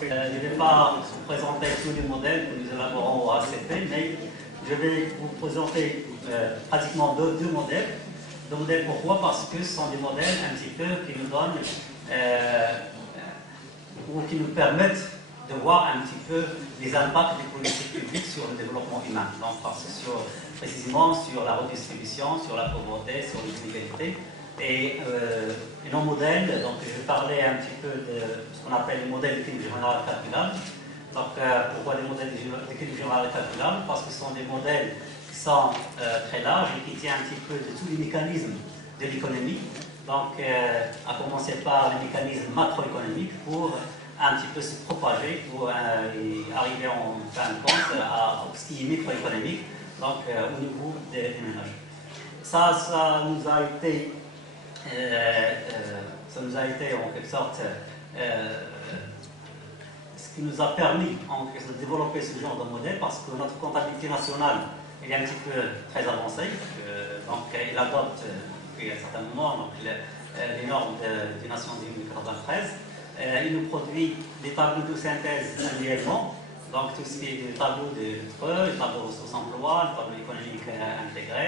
Je ne vais pas vous présenter tous les modèles que nous élaborons au ACP, mais je vais vous présenter pratiquement deux modèles. Deux modèles, pourquoi? Parce que ce sont des modèles un petit peu qui nous donnent ou qui nous permettent de voir un petit peu les impacts des politiques publiques sur le développement humain. Donc, parce que précisément sur la redistribution, sur la pauvreté, sur les inégalités. Et nos modèles, donc je vais parler un petit peu de ce qu'on appelle les modèles d'équilibre général calculable. Donc, pourquoi des modèles d'équilibre général calculable? Parce que ce sont des modèles qui sont très larges et qui tiennent un petit peu de tous les mécanismes de l'économie. Donc, à commencer par les mécanismes macroéconomiques pour un petit peu se propager pour arriver en fin de compte à ce qui est microéconomique, donc au niveau des ménages. Ça nous a été en quelque sorte ce qui nous a permis de développer ce genre de modèle, parce que notre comptabilité nationale est un petit peu très avancée, donc elle adopte depuis un certain moment donc, les normes des Nations Unies de 1993. Il nous produit des tableaux de synthèse annuellement, donc tout ce qui est des tableaux de Treux, les tableaux de ressources emploi, le tableau économique intégré.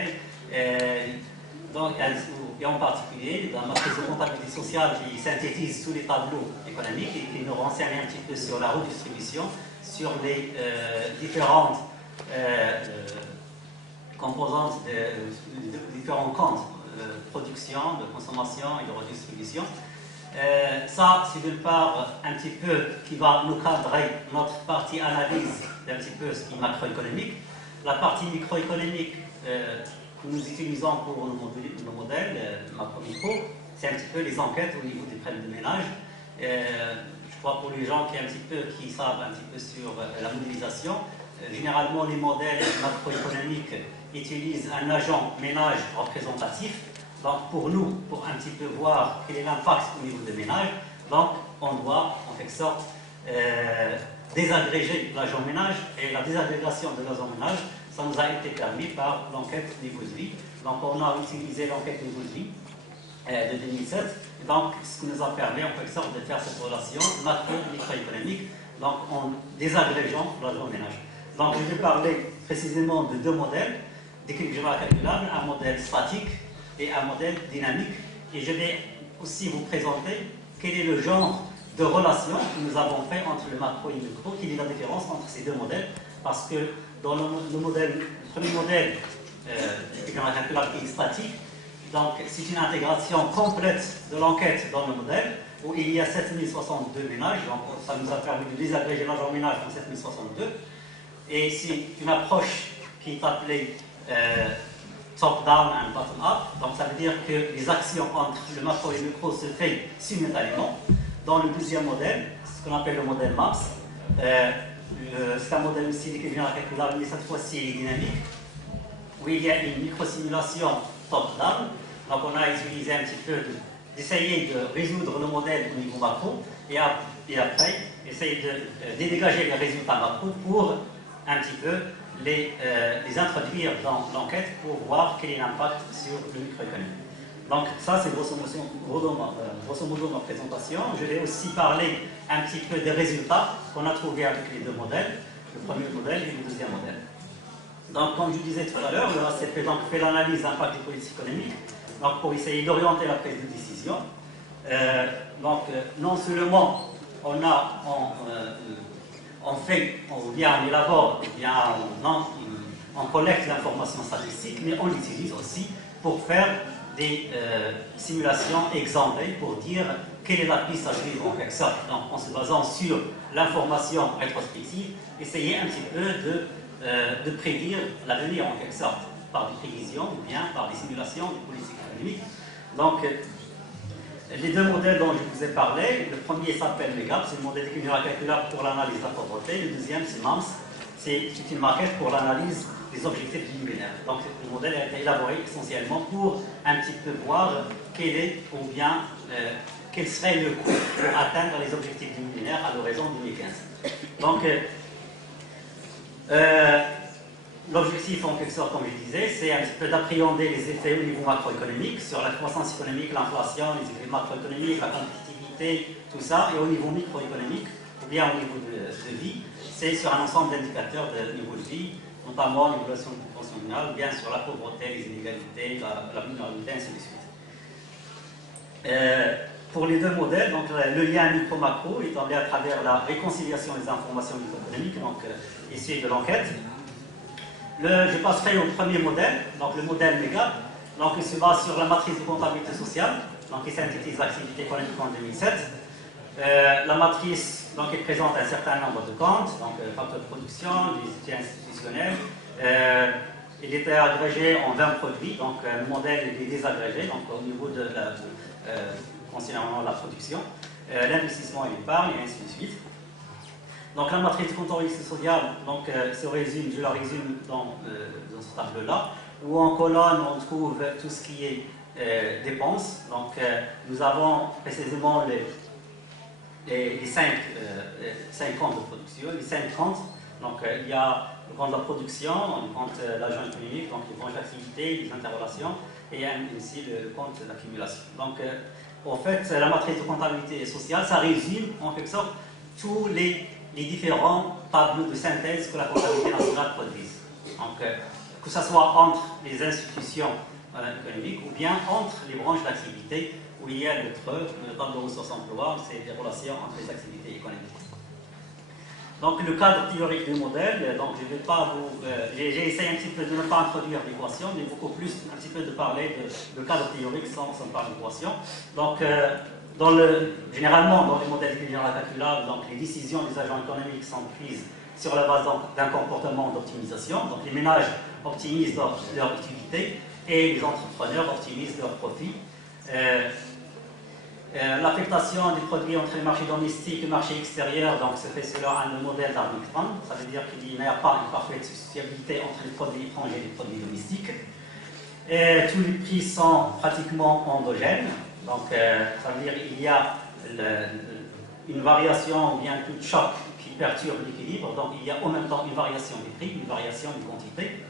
Et en particulier, dans notre de comptabilité sociale qui synthétise tous les tableaux économiques et qui nous renseigne un petit peu sur la redistribution, sur les différentes composantes de différents comptes de production, de consommation et de redistribution. Ça, c'est d'une part un petit peu qui va nous cadrer notre partie analyse d'un petit peu ce qui est macroéconomique. La partie microéconomique que nous utilisons pour nos modèles macro-micro, c'est un petit peu les enquêtes au niveau des prêts de ménage. Je crois pour les gens qui savent un petit peu sur la modélisation, généralement les modèles macroéconomiques utilisent un agent ménage représentatif. Donc pour nous, pour un petit peu voir quel est l'impact au niveau des ménages, donc on doit en quelque sorte désagréger l'agent ménage, et la désagrégation de l'agent ménage, ça nous a été permis par l'enquête niveau de vie. Donc on a utilisé l'enquête niveau de vie de 2007, et donc ce qui nous a permis en quelque sorte de faire cette relation macro-microéconomique, donc en désagrégeant l'agent ménage. Donc je vais parler précisément de deux modèles d'équilibre général calculable, un modèle statique et un modèle dynamique, et je vais aussi vous présenter quel est le genre de relation que nous avons fait entre le macro et le micro, quelle est la différence entre ces deux modèles, parce que dans le premier modèle calculable qui est statique, donc c'est une intégration complète de l'enquête dans le modèle, où il y a 7062 ménages, donc ça nous a permis de désagréger l'agent ménage en 7062, et c'est une approche qui est appelée top-down and bottom-up, donc ça veut dire que les actions entre le macro et le micro se font simultanément. Dans le deuxième modèle, ce qu'on appelle le modèle MAPS, c'est un modèle aussi d'équilibre général calculable, mais cette fois-ci il est dynamique, où il y a une micro-simulation top-down. Donc on a utilisé un petit peu d'essayer de résoudre le modèle au niveau macro, et après essayer de dégager les résultats macro pour un petit peu les introduire dans l'enquête pour voir quel est l'impact sur le microéconomie. Donc ça c'est grosso modo ma présentation. Je vais aussi parler un petit peu des résultats qu'on a trouvés avec les deux modèles, le premier modèle et le deuxième modèle. Donc comme je disais tout à l'heure, le ACP fait l'analyse d'impact des politiques économiques, donc pour essayer d'orienter la prise de décision. Non seulement on élabore, on collecte l'information statistique, mais on l'utilise aussi pour faire des simulations exemplées pour dire quelle est la piste à suivre en quelque sorte. Donc, en se basant sur l'information rétrospective, essayer un petit peu de prédire l'avenir en quelque sorte, par des prévisions ou bien par des simulations de politique économique. Donc, les deux modèles dont je vous ai parlé, le premier s'appelle MEGAP, c'est le modèle d'équilibre calculable pour l'analyse de la pauvreté. Le deuxième, c'est MAMS, c'est une maquette pour l'analyse des objectifs du millénaire. Donc le modèle a été élaboré essentiellement pour un petit peu voir quel serait le coût pour atteindre les objectifs du millénaire à l'horizon 2015. Donc l'objectif en quelque sorte, comme je disais, c'est un petit peu d'appréhender les effets au niveau macroéconomique sur la croissance économique, l'inflation, les effets macroéconomiques, la compétitivité, tout ça, et au niveau microéconomique, pour bien au niveau de vie, c'est sur un ensemble d'indicateurs de niveau de vie, notamment l'évaluation proportionnelle, bien sur la pauvreté, les inégalités, la minorité, ainsi de suite. Pour les deux modèles, donc, le lien micro-macro est établi à travers la réconciliation des informations économiques, donc issues de l'enquête. Je passerai au premier modèle, donc le modèle MEGA, donc il se base sur la matrice de comptabilité sociale, donc qui synthétise l'activité économique en 2007. La matrice, donc, elle présente un certain nombre de comptes, donc facteurs de production, des outils institutionnels. Il était agrégé en 20 produits, donc le modèle est désagrégé, donc au niveau de concernant la production, l'investissement et l'épargne, et ainsi de suite. Donc la matrice de comptabilité sociale, donc, je la résume dans ce tableau-là, où en colonne on trouve tout ce qui est dépenses. Donc nous avons précisément les 5 comptes de production, les 5 comptes. Donc il y a le compte de la production, le compte de l'agent économique, donc les branches d'activité, les interrelations, et aussi le compte d'accumulation. Donc en fait, la matrice de comptabilité sociale, ça résume en quelque sorte tous les différents tableaux de synthèse que la comptabilité nationale produise. Donc, que ce soit entre les institutions économiques ou bien entre les branches d'activité où il y a le tableau de ressources emploi, c'est des relations entre les activités économiques. Donc, le cadre théorique du modèle, donc je ne vais pas vous. J'ai essayé un petit peu de ne pas introduire l'équation, mais beaucoup plus un petit peu de parler de cadre théorique sans parler d'équation. Donc, généralement, dans les modèles général calculables, donc les décisions des agents économiques sont prises sur la base d'un comportement d'optimisation. Donc, les ménages optimisent leur utilité et les entrepreneurs optimisent leur profit. L'affectation des produits entre les marchés domestiques et les marchés extérieurs donc, se fait selon un modèle d'Armstrong. Ça veut dire qu'il n'y a pas une parfaite substituabilité entre les produits étrangers et les produits domestiques. Tous les prix sont pratiquement endogènes. Donc, ça veut dire qu'il y a une variation ou bien un coup de choc qui perturbe l'équilibre. Donc, il y a en même temps une variation des prix, une variation des quantités.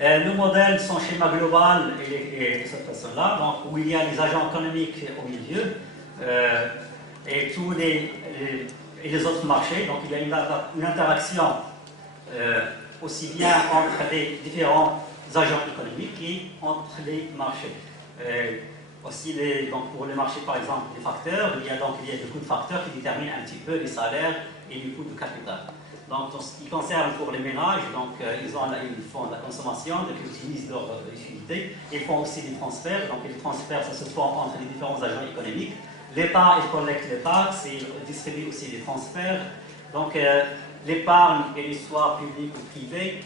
Le modèle, son schéma global est de cette façon-là, où il y a les agents économiques au milieu et tous les autres marchés. Donc, il y a une interaction aussi bien entre les différents agents économiques et entre les marchés. Aussi, donc pour les marchés, par exemple, les facteurs, il y a des coûts de facteurs qui déterminent un petit peu les salaires et les coûts de capital. Donc, en ce qui concerne pour les ménages, donc, ils font de la consommation, donc ils utilisent leur utilité. Ils font aussi des transferts. Donc, les transferts, ça se fait entre les différents agents économiques. L'État, il collecte les taxes et distribue aussi des transferts. Donc, l'épargne, qu'elle soit publique ou privée,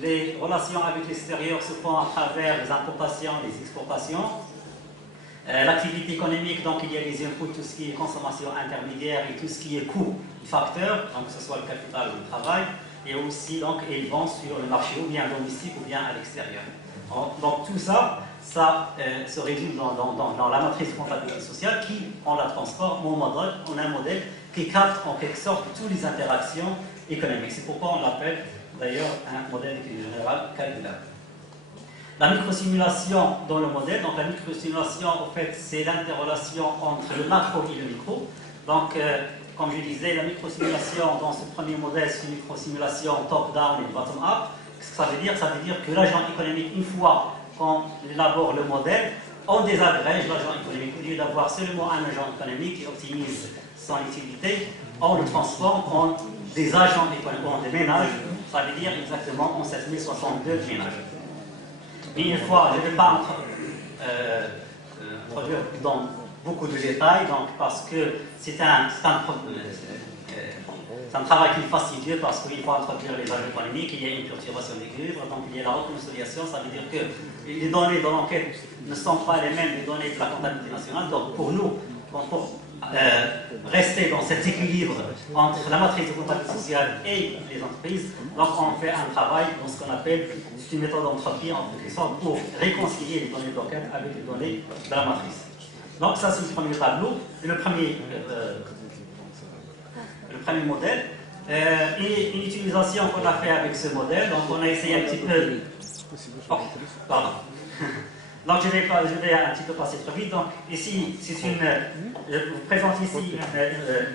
les relations avec l'extérieur se font à travers les importations, les exportations. L'activité économique, donc il y a les inputs, tout ce qui est consommation intermédiaire et tout ce qui est coût du facteur, donc que ce soit le capital ou le travail, et aussi donc ils vont sur le marché ou bien domestique ou bien à l'extérieur. Donc tout ça, se résume dans la matrice de comptabilité sociale qui, on la transforme en un modèle qui capte en quelque sorte toutes les interactions économiques. C'est pourquoi on l'appelle d'ailleurs un modèle général calculable. La microsimulation dans le modèle, donc la microsimulation, en fait, c'est l'interrelation entre le macro et le micro. Donc, comme je disais, la microsimulation dans ce premier modèle, c'est une microsimulation top-down et bottom-up. Ce que ça veut dire? Ça veut dire que l'agent économique, une fois qu'on élabore le modèle, on désagrège l'agent économique. Au lieu d'avoir seulement un agent économique qui optimise son utilité, on le transforme en des agents économiques, en des ménages. Ça veut dire exactement en 7062 ménages. Mais une fois, je ne vais pas introduire dans beaucoup de détails, donc, parce que c'est un travail qui est fastidieux, parce qu'il faut introduire les agents économiques, il y a une perturbation d'équilibre, donc il y a la reconciliation, ça veut dire que les données de l'enquête ne sont pas les mêmes des données de la comptabilité nationale, donc pour nous, pour rester dans cet équilibre entre la matrice de comptabilité sociale et les entreprises, donc on fait un travail dans ce qu'on appelle une méthode d'entropie en quelque sorte pour réconcilier les données d'enquête avec les données de la matrice. Donc ça c'est le premier tableau, le premier modèle. Et une utilisation qu'on a fait avec ce modèle, donc on a essayé un petit peu. Oh, pardon. Donc je vais un petit peu passer trop vite. Donc ici, je vous présente ici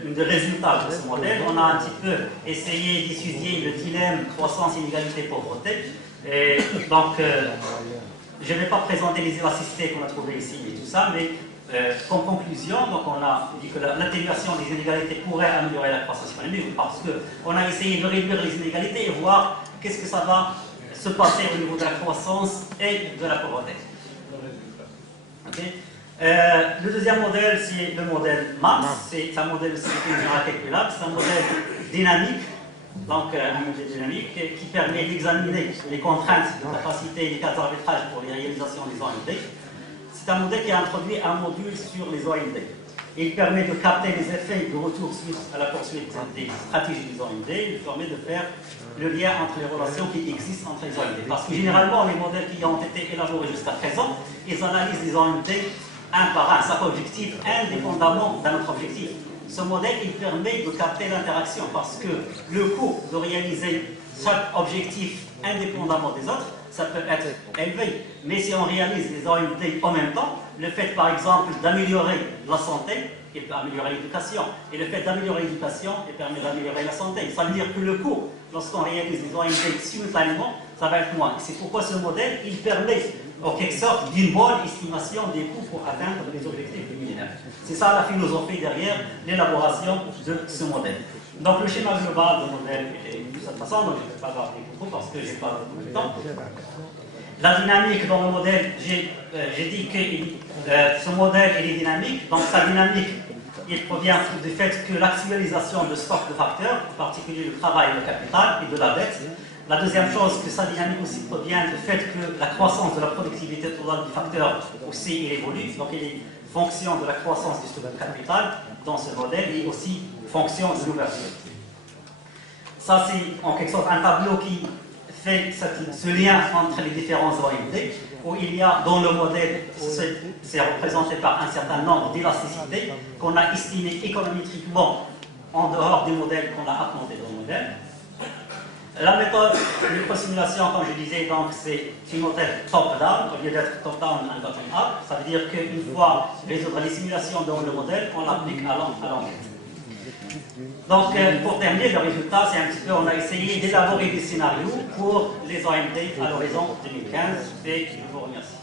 une des résultats de ce modèle. On a un petit peu essayé d'étudier le dilemme croissance, inégalité, pauvreté. Et donc, je ne vais pas présenter les élasticités qu'on a trouvées ici et tout ça, mais comme conclusion, donc on a dit que l'atténuation des inégalités pourrait améliorer la croissance économique parce qu'on a essayé de réduire les inégalités et voir qu'est-ce que ça va se passer au niveau de la croissance et de la pauvreté. Okay. Le deuxième modèle, c'est le modèle MAPS. C'est un modèle de sécurité générale calculable. C'est un modèle dynamique, donc un modèle dynamique qui permet d'examiner les contraintes de capacité et les cas d'arbitrage pour les réalisations des OMD. C'est un modèle qui a introduit un module sur les OMD. Il permet de capter les effets de retour suite à la poursuite des stratégies des OMD. Il permet de faire le lien entre les relations qui existent entre les OMD. Parce que généralement, les modèles qui ont été élaborés jusqu'à présent, ils analysent les OMD un par un, chaque objectif indépendamment d'un autre objectif. Ce modèle, il permet de capter l'interaction parce que le coût de réaliser chaque objectif indépendamment des autres, ça peut être élevé. Mais si on réalise les OMD en même temps, le fait par exemple d'améliorer la santé, il peut améliorer l'éducation. Et le fait d'améliorer l'éducation, il permet d'améliorer la santé. Ça veut dire que le coût, lorsqu'on réalise les OMD simultanément, ça va être moins. C'est pourquoi ce modèle, il permet en quelque sorte d'une bonne estimation des coûts pour atteindre les objectifs du millénaire. C'est ça la philosophie derrière l'élaboration de ce modèle. Donc le schéma global du modèle est de cette façon, donc je ne vais pas garder beaucoup parce que je n'ai pas beaucoup de temps. La dynamique dans le modèle, j'ai dit que ce modèle il est dynamique, donc sa dynamique il provient du fait que l'actualisation de stock de facteurs, en particulier le travail, le capital et de la dette. La deuxième chose, que sa dynamique aussi provient du fait que la croissance de la productivité totale du facteur aussi il évolue, donc il est fonction de la croissance du stock de capital dans ce modèle et aussi fonction de l'ouverture. Ça c'est en quelque sorte un tableau qui fait ce lien entre les différents OMD, où il y a dans le modèle, c'est représenté par un certain nombre d'élasticités qu'on a estimées économétriquement en dehors du modèle qu'on a implanté dans le modèle. La méthode de microsimulation, comme je disais, donc c'est une méthode top-down, au lieu d'être top-down et bottom-up. Ça veut dire qu'une fois résoudre les simulations dans le modèle, on l'applique à l'enquête. Donc, pour terminer, le résultat, c'est un petit peu, on a essayé d'élaborer des scénarios pour les OMD à l'horizon 2015, et je vous remercie.